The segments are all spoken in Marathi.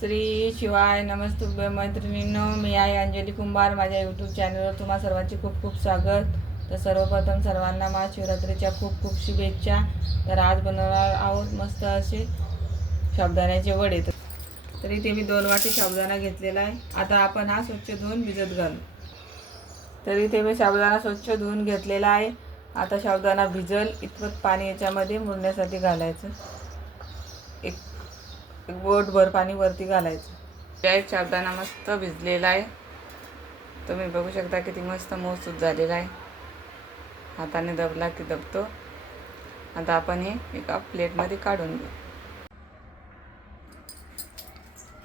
श्री शिवाय नमस्तुभ्य मैत्रिणींनो मी आहे अंजली कुंभार. माझ्या यूट्यूब चॅनलवर तुम्हा सर्वांचे खूप खूप स्वागत. तर सर्वप्रथम सर्वांना महाशिवरात्रीच्या खूप खूप शुभेच्छा. तर आज बनवणार आहोत मस्त असे साबुदाण्याचे वडे. तर इथे मी दोन वाटी साबुदाणा घेतलेला आहे. आता आपण हा स्वच्छ धुवून भिजत घालू. तर इथे मी साबुदाणा स्वच्छ धुवून घेतलेला आहे. आता साबुदाणा भिजल इतपत पाणी याच्यामध्ये मुरण्यासाठी घालायचं. एक बोटभर पाणी वरती घालायचं. त्या साबुदाणा मस्त भिजलेला आहे. तुम्ही बघू शकता किती मस्त मऊसूत झालेला आहे. हाताने दबला की दबतो. आता आपण हे एका प्लेटमध्ये काढून घेऊ.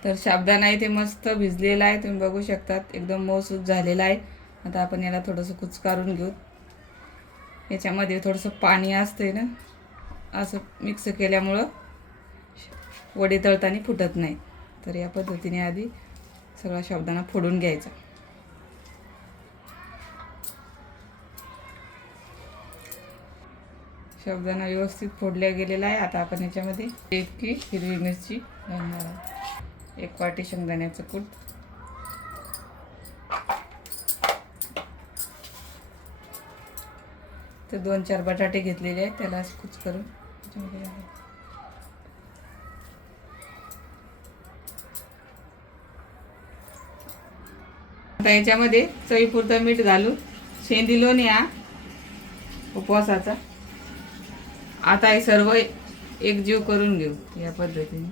तर शाबदाना इथे मस्त भिजलेला आहे. तुम्ही बघू शकतात एकदम मऊसूत झालेला आहे. आता आपण याला थोडंसं कुचकारून घेऊ. याच्यामध्ये थोडंसं पाणी असतंय ना असं मिक्स केल्यामुळं वडे तळताना फुटत नाही. तर या पद्धतीने आधी सगळा शब्दांना फोडून घ्यायचा. शब्दांना व्यवस्थित फोडल्या गेलेला आहे. आता आपण याच्यामध्ये इतकी हिरवी मिरची घालणार आहोत. एक वाटी शेंगदाण्याचं कूट. तर दोन चार बटाटे घेतलेले आहेत. त्याला कुच करून आता याच्यामध्ये चवीपुरतं मीठ घालून शेंदी लोणी हा उपवासाचा. आता हे सर्व एकजीव करून घेऊ या पद्धतीने.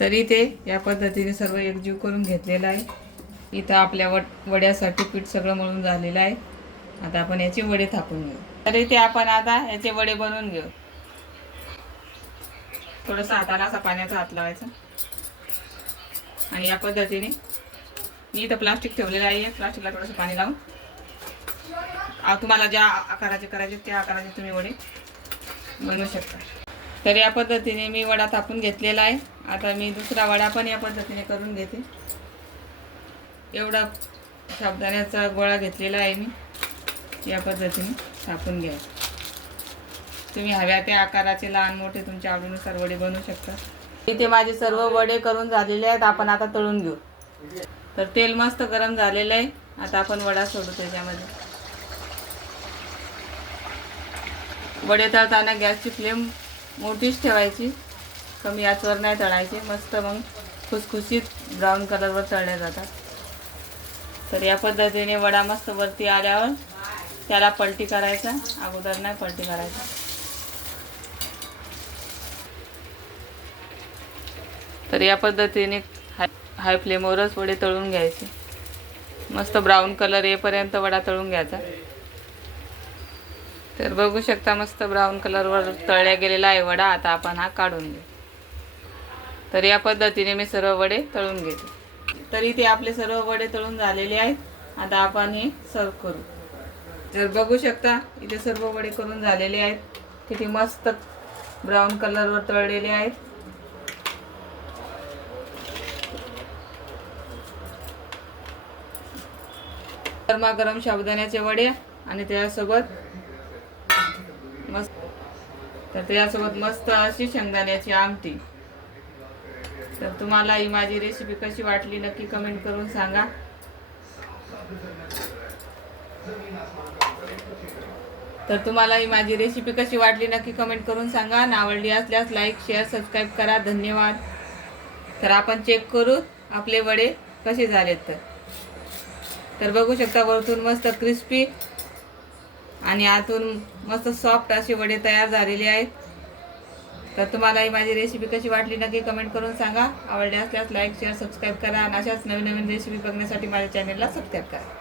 तरी ते या पद्धतीने सर्व एकजीव करून घेतलेलं आहे. इथं आपल्या वड वड्यासाठी पीठ सगळं मळून झालेलं आहे. आता आपण याचे वडे थापून घेऊ. तर इथे आपण आता याचे वडे बनवून घेऊ. थोडंसं हाताला असा पाण्याचा हात लावायचा. आणि या पद्धतीने मी इथं प्लास्टिक ठेवलेलं आहे. प्लास्टिकला थोडंसं पाणी लावून. तुम्हाला ज्या आकाराचे करायचे त्या आकाराचे तुम्ही वडे बनवू शकता. तर या पद्धतीने मी वडा थापून घेतलेला आहे. आता मी दुसरा वडा पण या पद्धतीने करून घेते. एवढा साबदाण्याचा गोळा घेतलेला आहे मी. या पद्धतीने थापून घ्या. तुम्ही हव्या त्या आकाराचे लहान मोठे तुमच्या आवडीनुसार वडे बनवू शकता. इथे माझे सर्व वडे करून झालेले आहेत आपण आता तळून घेऊ. तर तेल मस्त गरम झालेलं आहे. आता आपण वडा सोडू त्याच्यामध्ये. वडे तळताना गॅसची फ्लेम मोठीच ठेवायची. कमी आचवर नाही तळायची. मस्त मग खुसखुशीत ब्राऊन कलरवर तळले जातात. तर या पद्धतीने वडा मस्त वरती आल्यावर त्याला पलटी करायचा. अगोदर नाही पलटी करायचा. तर या पद्धतीने हाय हाय फ्लेमवरच वडे तळून घ्यायचे. मस्त ब्राऊन कलर येईपर्यंत वडा तळून घ्यायचा. तर बघू शकता मस्त ब्राऊन कलरवर तळल्या गेलेला आहे वडा. आता आपण हा काढून घेऊ. तर या पद्धतीने मी सर्व वडे तळून घेते. तर इथे आपले सर्व वडे तळून झालेले आहेत. आता आपण हे सर्व करू. तर बघू शकता इथे सर्व वडे करून झालेले आहेत. किती मस्त ब्राऊन कलरवर तळलेले आहेत. गरमागरम साबुदाण्याचे वडे आणि त्यासोबत मस्त तर त्यासोबत मस्त अशी शेंगदाण्याची आमटी. तर तुम्हाला ही माझी रेसिपी कशी वाटली नक्की कमेंट करून सांगा. तर तुम्हाला ही माझी रेसिपी कशी वाटली नक्की कमेंट करून सांगा. आणि आवडली असल्यास लाईक शेअर सबस्क्राईब करा. धन्यवाद. तर आपण चेक करू आपले वडे कसे झालेत तर. तर बघू शकता वरतून मस्त क्रिस्पी आणि आतून मस्त सॉफ्ट असे वडे तयार झालेले आहेत. तर तुम्हाला ही माझी रेसिपी कशी वाटली नक्की कमेंट करून सांगा. आवडली असल्यास लाईक शेअर सबस्क्राईब करा आणि अशाच नवीन नवीन रेसिपी बघण्यासाठी माझ्या चॅनलला सबस्क्राईब करा.